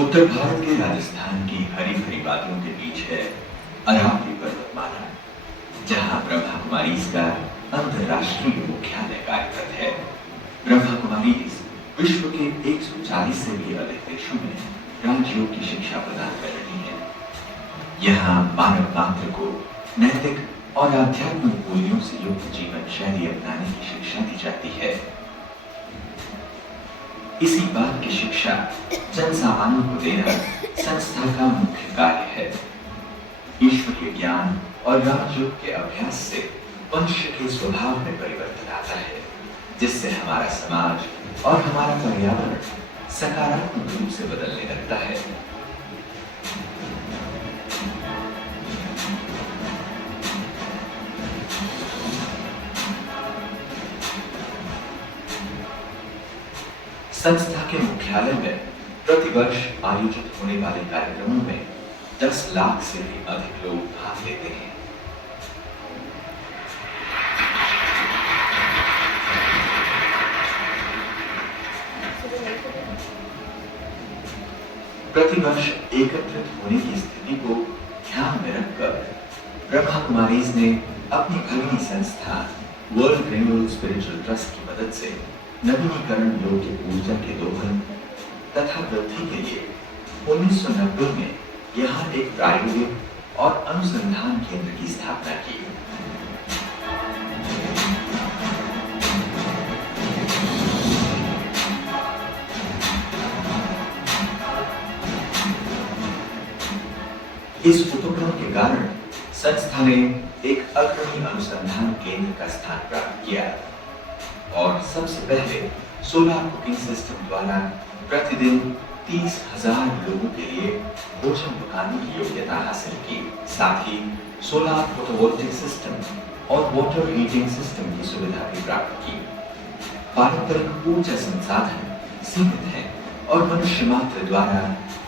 उत्तर भारत के राजस्थान की हरी भरी वादियों के बीच है अरावली पर्वतमाला, जहां ब्रह्मा कुमारीज का अंतरराष्ट्रीय मुख्यालय कार्यरत है। ब्रह्मा कुमारीज विश्व के 140 से भी अधिक देशों में राजयोग की शिक्षा प्रदान कर रही है। यहाँ मानव मात्र को नैतिक और आध्यात्मिक मूल्यों से युक्त जीवन शैली अपनाने की शिक्षा दी जाती है। इसी बात की शिक्षा जनसामान्य को देना संस्था का मुख्य कार्य है। ईश्वरीय ज्ञान और राजयोग के अभ्यास से मनुष्य के स्वभाव में परिवर्तन आता है, जिससे हमारा समाज और हमारा पर्यावरण सकारात्मक रूप से बदलने लगता है। संस्था के मुख्यालय में प्रतिवर्ष आयोजित होने वाले कार्यक्रमों में 10 लाख से भी अधिक लोग भाग लेते हैं। प्रतिवर्ष एकत्रित होने की स्थिति को ध्यान में रखकर ब्रह्मा कुमारीज ने अपनी भगिनी संस्था वर्ल्ड रिन्यूअल स्पिरिचुअल ट्रस्ट की मदद से नवीनीकरण योग्य ऊर्जा के दोहन तथा वृद्धि के लिए 1990 में यहाँ एक प्रायोगिक और अनुसंधान केंद्र की स्थापना की। इस उपक्रम के कारण संस्था ने एक अग्रणी अनुसंधान केंद्र का स्थान प्राप्त किया और सबसे पहले सोलर कुकिंग सिस्टम द्वारा प्रतिदिन 30,000 लोगों के लिए भोजन पकाने की योग्यता हासिल की। साथ ही सोलर फोटोवोल्टिक सिस्टम और वाटर हीटिंग सिस्टम की सुविधा भी प्राप्त की। पारंपरिक ऊर्जा संसाधन सीमित हैं और मनुष्य मात्र द्वारा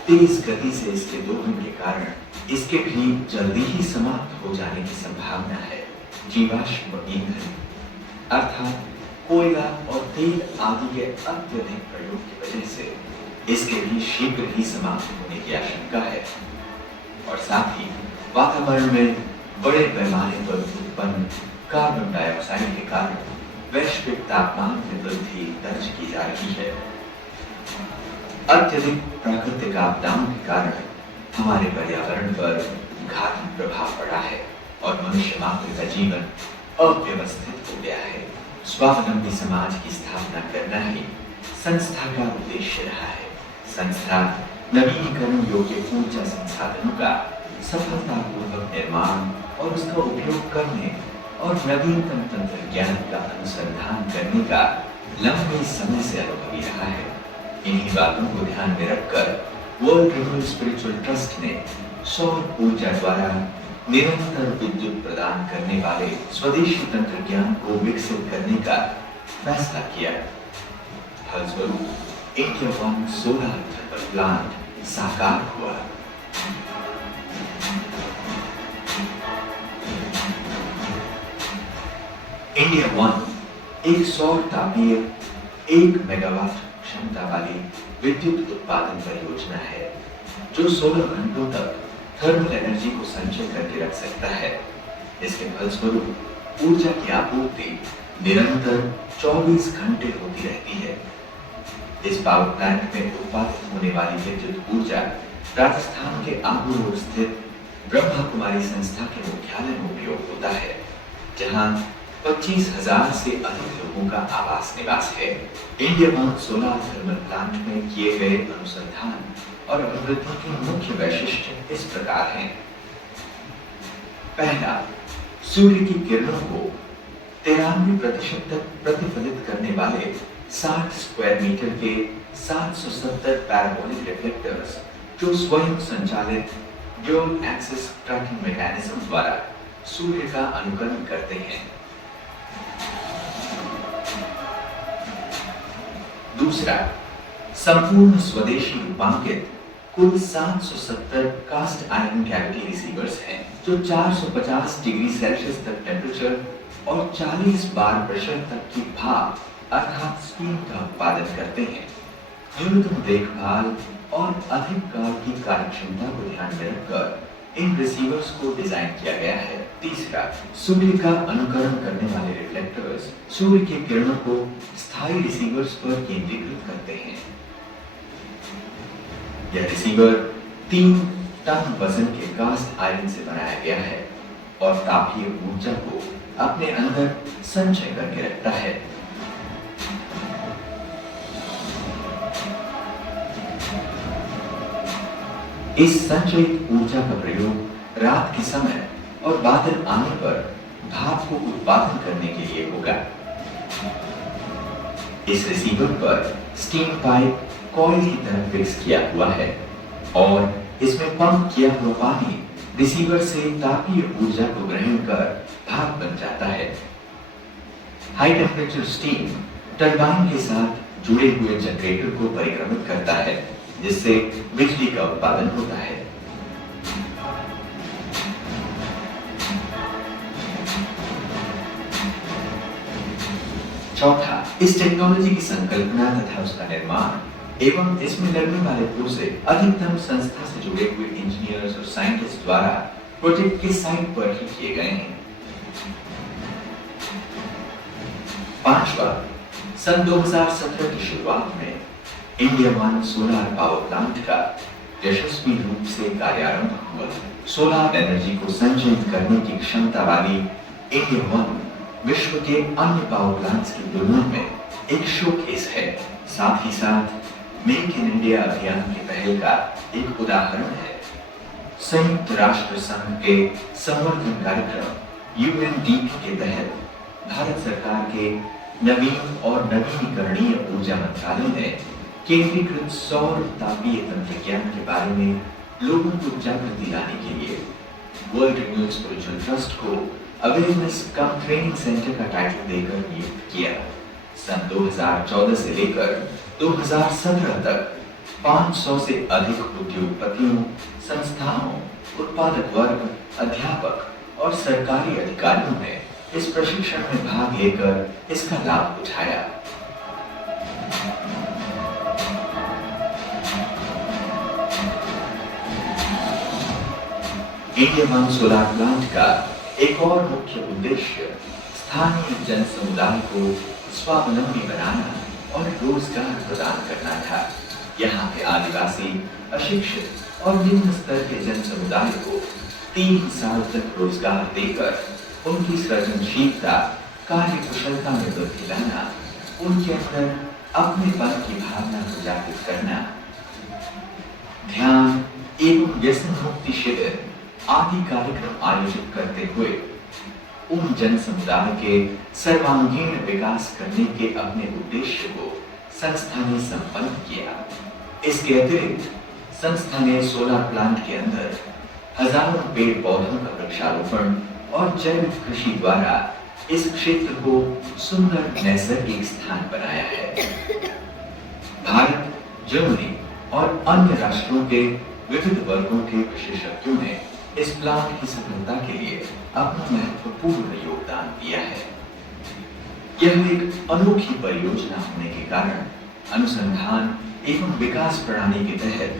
तेज गति से इसके दोहन के कारण इसके भी जल्दी ही समाप्त हो जाने की संभावना है। जीवाश्म ईंधन अर्थात कोयला और तेल आदि के अत्यधिक प्रयोग की वजह से इसके भी शीघ्र ही समाप्त होने की आशंका है और साथ ही वातावरण में बड़े पैमाने पर उत्पन्न कार्बन डाइऑक्साइड के कारण वैश्विक तापमान में वृद्धि दर्ज की जा रही है। अत्यधिक प्राकृतिक आपदाओं के कारण हमारे पर्यावरण पर घातक प्रभाव पड़ा है और मनुष्य मात्र का जीवन अव्यवस्थित हो गया है। स्वावलंबी समाज की स्थापना करना ही संस्था का उद्देश्य रहा है। संस्था नवीनीकरण योग्य ऊर्जा संसाधनों का सफलतापूर्वक निर्माण और उसका उपयोग करने और नवीनतम तंत्र ज्ञान का अनुसंधान करने का लंबे समय से अनुभवी रहा है। इन्हीं बातों को ध्यान में रखकर वर्ल्ड रिन्यूअल स्पिरिचुअल ट्रस्ट ने सौर ऊर्जा द्वारा निरंतर विद्युत प्रदान करने वाले स्वदेशी तंत्र ज्ञान को विकसित करने का फैसला किया। फलस्वरूप India one solar thermal plant साकार हुआ। इंडिया वन एक सौर तापीय 1 मेगावाट क्षमता वाली विद्युत उत्पादन परियोजना है, जो 16 घंटों तक थर्मल एनर्जी को संचय करके रख सकता है। इसके फलस्वरूप ऊर्जा की आपूर्ति निरंतर 24 घंटे होती रहती है। इस पावर प्लांट में उत्पादित होने वाली विद्युत ऊर्जा राजस्थान के आबू रोड स्थित ब्रह्मा कुमारी संस्था के मुख्यालय में उपयोग होता है, जहां 25,000 से अधिक लोगों का आवास निवास है। India one solar thermal plant में किए गए अनुसंधान और अभिवृद्धि के मुख्य वैशिष्ट्य इस प्रकार हैं। पहला, सूर्य की किरणों को 93% तक प्रतिफलित करने वाले 60 स्क्वायर मीटर के 770 पैराबोलिक रिफ्लेक्टर्स, जो स्वयं संचालित ड्यूल एक्सिस ट्रैकिंग मैकेनिज्म द्वारा सूर्य का अनुकरण करते हैं। दूसरा, संपूर्ण स्वदेशी रूपांकित कुल 770 कास्ट आयरन कैविटी रिसीवर्स हैं, जो 450 डिग्री सेल्सियस तक टेम्परेचर और 40 बार प्रेशर तक की भाप अर्थात स्टीम का उत्पादन करते हैं। न्यूनतम देखभाल और अधिक काल की कार्यक्षमता को ध्यान में रखकर इन रिसीवर्स को डिजाइन किया गया है। तीसरा, सूर्य का अनुकरण करने वाले रिफ्लेक्टर्स सूर्य के किरणों को स्थायी रिसीवर्स पर केंद्रीकृत करते हैं। यह रिसीवर 3 टन वजन के कास्ट आयरन से बनाया गया है और तापीय ऊर्जा को अपने अंदर संचय करके रखता है। इस संचयित ऊर्जा का प्रयोग रात के समय और बादल आने पर भाप को उत्पादन करने के लिए होगा। इस रिसीवर पर स्टीम पाइप कॉइल की तरह फिक्स किया हुआ है और इसमें पंप किया हुआ पानी रिसीवर से तापीय ऊर्जा को ग्रहण कर भाप बन जाता है। हाई टेम्परेचर स्टीम टरबाइन के साथ जुड़े हुए जनरेटर को परिक्रमित करता है, जिससे बिजली का उत्पादन होता है। चौथा, इस टेक्नोलॉजी की संकल्पना तथा उसका निर्माण एवं इसमें लगने वाले पुर्जे अधिकतम संस्था से जुड़े हुए इंजीनियर्स और साइंटिस्ट द्वारा प्रोजेक्ट के साइट पर ही किए गए हैं। पांचवा, सन 2017 की शुरुआत में India one solar power plant का यशस्वी रूप से कार्यारंभ हुआ। सोलर एनर्जी को संचयित करने की क्षमता वाली इंडिया वन विश्व के अन्य पावर प्लांट्स की तुलना में एक शोकेस है। साथ ही साथ मेक इन इंडिया अभियान की पहल का एक उदाहरण है। संयुक्त राष्ट्र संघ के संवर्धन कार्यक्रम UNDP के तहत भारत सरकार के नवीन और नवीनीकरणीय ऊर्जा मंत्रालय ने केंद्रीकृत सौर तापीय तंत्रज्ञान के बारे में लोगों को जागृति लाने के लिए वर्ल्ड रिन्यूएबल स्पिरिचुअल ट्रस्ट को अवेयरनेस कम ट्रेनिंग सेंटर का टाइटल देकर नियुक्त किया। सन 2014 से लेकर 2017 तक 500 से अधिक उद्योगपतियों, संस्थाओं, उत्पादक वर्ग, अध्यापक और सरकारी अधिकारियों ने इस प्रशिक्षण में भाग लेकर इसका लाभ उठाया। इंडिया वन सोलर प्लांट का एक और मुख्य उद्देश्य स्थानीय जन समुदाय को स्वावलंबी बनाना और रोजगार प्रदान करना था। यहाँ के आदिवासी, अशिक्षित और निम्न स्तर के जन समुदाय को 3 साल तक रोजगार देकर उनकी सृजनशीलता, कार्य कुशलता में वृद्धि लाना, उनके अंदर अपनेपन की भावना को जागृत करना, ध्यान एवं व्यसन मुक्ति शिविर आदि कार्यक्रम आयोजित करते हुए उन जन समुदाय के सर्वांगीण विकास करने के अपने उद्देश्य को संस्था ने संपन्न किया। इसके अतिरिक्त संस्था ने सोलर प्लांट के अंदर हजारों पेड़ पौधों का वृक्षारोपण और जैविक कृषि द्वारा इस क्षेत्र को सुंदर नैसर्गिक स्थान बनाया है। भारत, जर्मनी और अन्य राष्ट्रों के विविध वर्गों के विशेषज्ञों ने इस प्लांट की सफलता के लिए अपना महत्वपूर्ण योगदान दिया है। यह एक अनोखी परियोजना होने के कारण अनुसंधान एवं विकास प्रणाली के तहत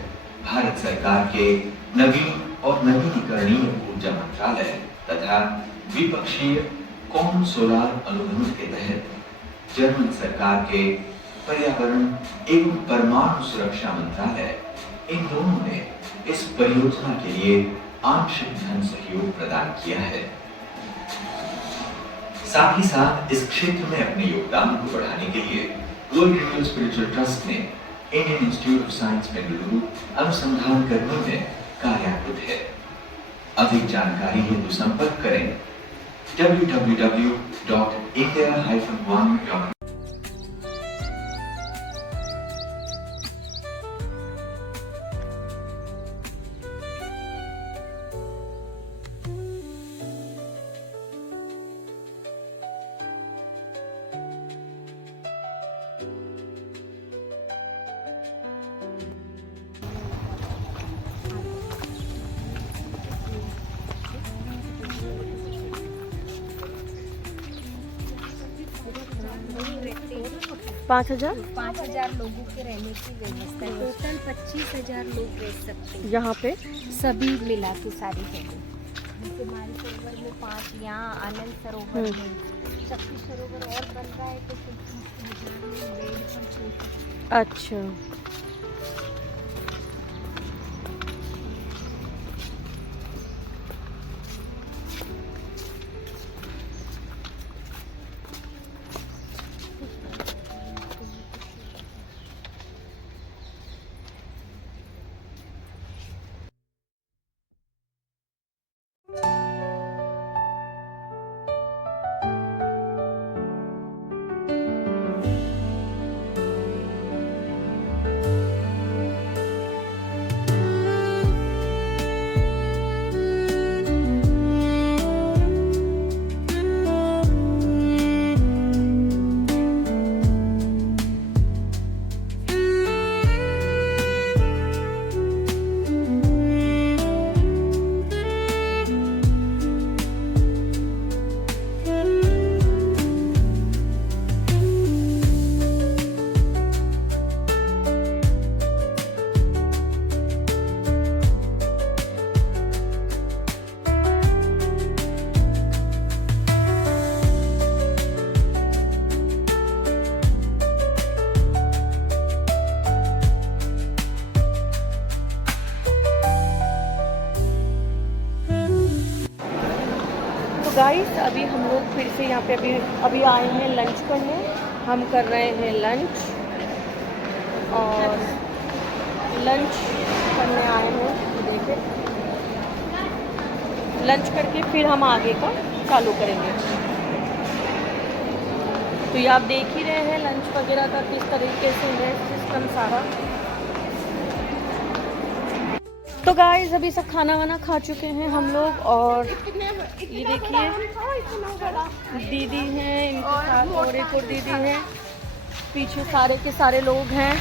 भारत सरकार के नवीन और नवीनीकरणीय ऊर्जा मंत्रालय तथा द्विपक्षीय कॉमन सोलर अनुबंध के तहत जर्मन सरकार के पर्यावरण एवं परमाणु सुरक्षा मंत्रालय, इन दोनों ने इस परियोजना के लिए आंशिक धन सहयोग प्रदान किया है। साथ ही साथ इस क्षेत्र में अपने योगदान को बढ़ाने के लिए वर्ल्ड रिन्यूएबल स्पिरिचुअल ट्रस्ट ने Indian institute of science Bengaluru अनुसंधान करने में कार्यान्वित है। अधिक जानकारी हेतु संपर्क करें www.india-1.com। 5,000? 5,000 लोगों के रहने की व्यवस्था है। टोटल 25,000 लोग रह सकते हैं यहाँ पे सभी मिला के सारी जगह। जैसे माल सरोवर में 5, यहाँ आनंद सरोवर में, शक्ति सरोवर और बन रहा है तो 25,000 लोग बेड पर सो सकते हैं। अच्छा। गाइस अभी हम लोग फिर से यहाँ पे अभी आए हैं लंच करने। हम कर रहे हैं लंच और लंच करने आए हैं। देखिए लंच करके फिर हम आगे का चालू करेंगे। तो ये आप देख ही रहे हैं लंच वगैरह का किस तरीके से है सिस्टम सारा। तो गाइस अभी सब खाना वाना खा चुके हैं हम लोग और ये देखिए दीदी हैं, इनके साथ और एक और दीदी है, पीछे सारे के सारे लोग हैं।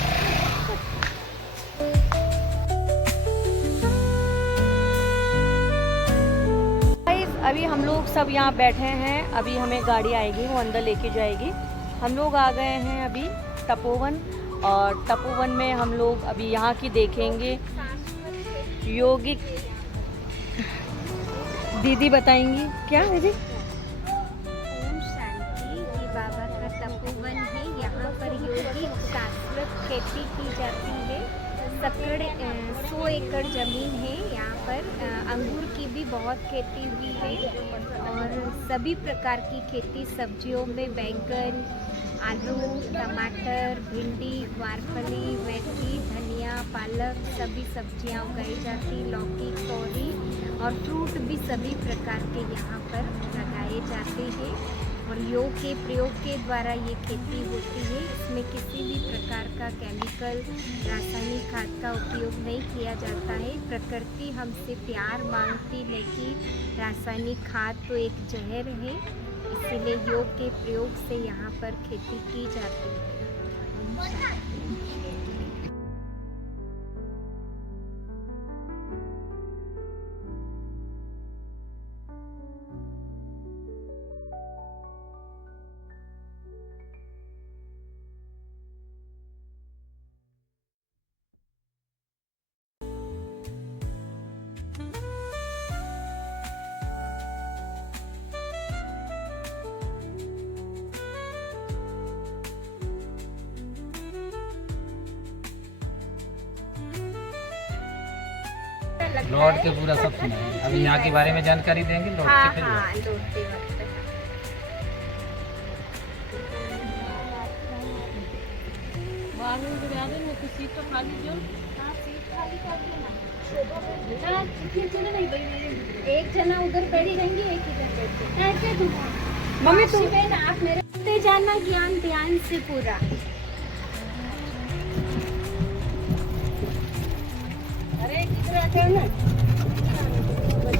गाइस अभी हम लोग सब यहाँ बैठे हैं, अभी हमें गाड़ी आएगी वो अंदर लेके जाएगी। हम लोग आ गए हैं अभी तपोवन और तपोवन में हम लोग अभी यहाँ की देखेंगे योगिक। दीदी बताएंगी क्या दीदी? ओम शांति। ये बाबा का तपोवन है। यहाँ पर योगिक शाश्वत खेती की जाती है। 100 एकड़ जमीन है। यहाँ पर अंगूर की भी बहुत खेती हुई है और सभी प्रकार की खेती सब्जियों में बैंगन, आलू, टमाटर, भिंडी, ग्वारफली, मेथी, धनिया, पालक सभी सब्जियां उगाई जाती, लौकी, तोरी और फ्रूट भी सभी प्रकार के यहाँ पर लगाए जाते हैं। और योग के प्रयोग के द्वारा ये खेती होती है। इसमें किसी भी प्रकार का केमिकल, रासायनिक खाद का उपयोग नहीं किया जाता है। प्रकृति हमसे प्यार मांगती है कि रासायनिक खाद तो एक जहर है, इसीलिए योग के प्रयोग से यहाँ पर खेती की जाती है। लौट के पूरा सब सुना है। अभी यहाँ के बारे में जानकारी देंगे लौट के फिर लौटते वक्त एक जना उधर बैठी रहेंगी, एक इधर बैठे। मम्मी तुम आप मेरे जाना ज्ञान ध्यान से पूरा।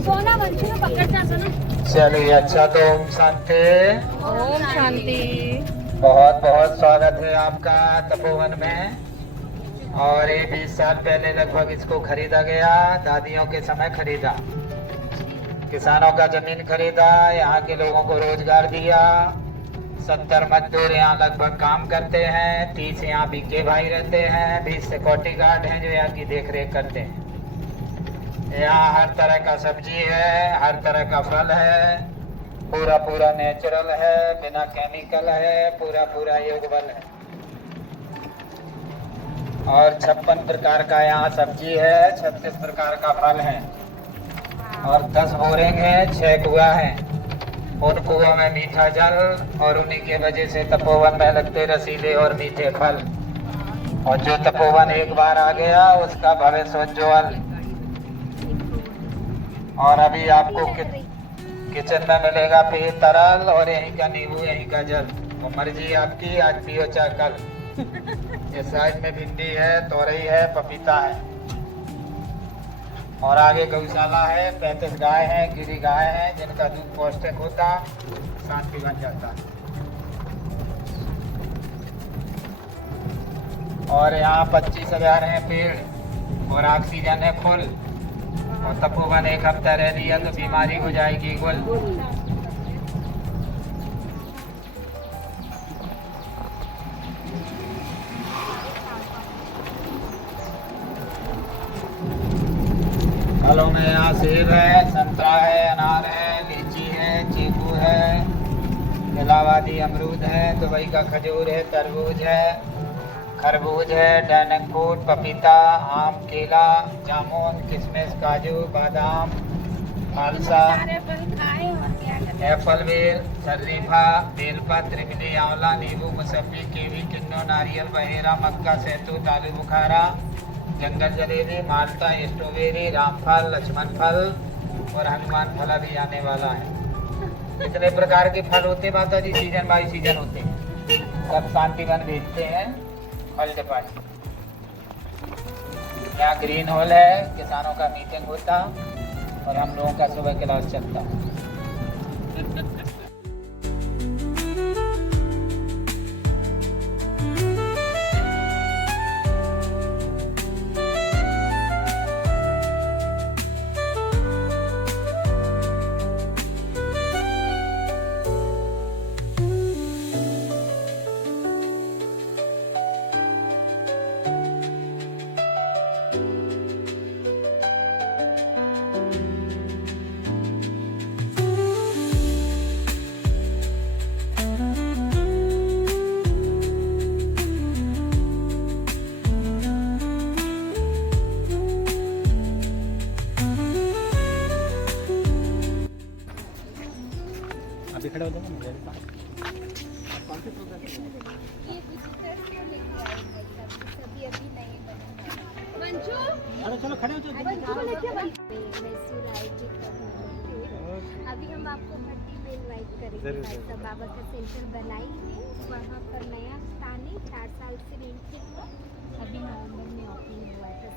सोना वंशी में पकड़ता सोना। चलिए अच्छा तो ओम शांति। ओम शांति। बहुत बहुत स्वागत है आपका तपोवन में। और ये 20 साल पहले लगभग इसको खरीदा गया, दादियों के समय खरीदा, किसानों का जमीन खरीदा, यहाँ के लोगों को रोजगार दिया, 70 मजदूर यहाँ लगभग काम करते हैं। 30 यहाँ बीके भाई रहते हैं। 20 सिक्योरिटी गार्ड हैं जो यहाँ की देख रेख करते हैं। यहाँ हर तरह का सब्जी है, हर तरह का फल है, पूरा पूरा नेचुरल है, बिना केमिकल है, पूरा पूरा योगबल है। और 56 प्रकार का यहाँ सब्जी है, 36 प्रकार का फल है और 10 बोरिंग है, 6 कुआं हैं। उन कुओं में मीठा जल और उन्हीं के वजह से तपोवन में लगते रसीले और मीठे फल। और जो तपोवन एक बार आ गया उसका भविष्य उज्ज्वल। और अभी आपको किचन में मिलेगा पेय तरल और यहीं का नींबू, यहीं का जल। वो मर्जी आपकी, आज पियो चाहे कल। ये साइड में भिंडी है, तोरई है, पपीता है और आगे गौशाला है। 35 गाय हैं, गिरी गाय हैं जिनका दूध पौष्टिक होता, शांति बन जाता। और यहाँ 25,000 हैं पेड़ और ऑक्सीजन है फुल। और तपोवन एक हफ्ता रह लिया तो बीमारी हो जाएगी गुल। फलों में यहाँ सेब है, संतरा है, अनार है, लीची है, चीकू है, इलाहाबादी अमरूद है, दुबई का खजूर है, तरबूज है, खरबूज है, ड्रैगन फ्रूट, पपीता, आम, केला, जामुन, किशमिश, काजू, बादाम, फालसा, एप्पल बेल, शर्रीफा, बेलपत्र, इमली, आंवला, नींबू, मौसम्बी, कीवी, किन्नू, नारियल, बहेरा, मक्का, सहतूत, आलू बुखारा, जंगल जलेबी, माल्टा, स्ट्रॉबेरी, रामफल, लक्ष्मण फल और हनुमान फल अभी आने वाला है। इतने प्रकार के फल होते माता जी, सीजन बाई सीजन होते हैं। सब शांतिवन भेजते हैं फल डिपार्टमेंट। यहाँ ग्रीन हॉल है, किसानों का मीटिंग होता और हम लोगों का सुबह क्लास चलता। अभी खड़े हो जाएंगे। ये विजिटर्स को लेके आए हैं सभी अभी नए बने हैं। चलो खड़े हो जाओ। मैसूर आयोजित अभी हम आपको भट्टी में इनवाइट करेंगे। भाई साहब बाबा का सेंटर बनाई है, वहाँ पर नया स्थान है, 4 साल से रेंटेड हुआ, अभी नवंबर में ओपनिंग हुआ था।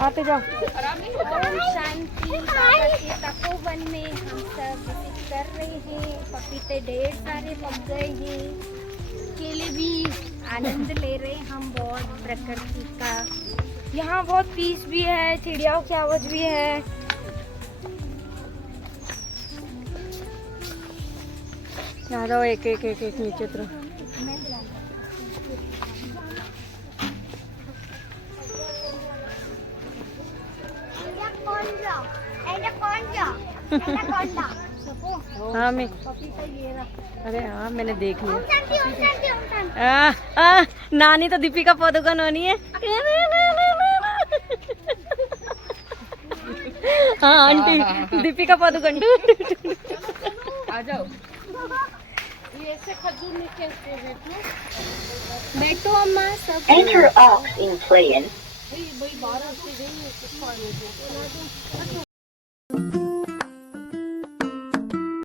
आते जाओ। ओम शांति। बाबा के तपोवन में हम सब विजिट कर रहे हैं। पपीते ढेर सारे पक गए हैं, केले भी आनंद ले रहे हैं हम बहुत प्रकृति का। यहाँ बहुत पीस भी है, चिड़ियाओं की आवाज भी है। आ जाओ, एक एक एक एक नीचे उतरो। हाँ मैं, अरे हाँ मैंने देख लिया। नानी तो दीपिका पादुकोण होनी है। हाँ आंटी दीपिका पादुकोण। आ जाओ। ये ऐसे खजूर में कैसे बैठो अम्मा सब। Enter aux in plane. भाई बाहर उससे गई है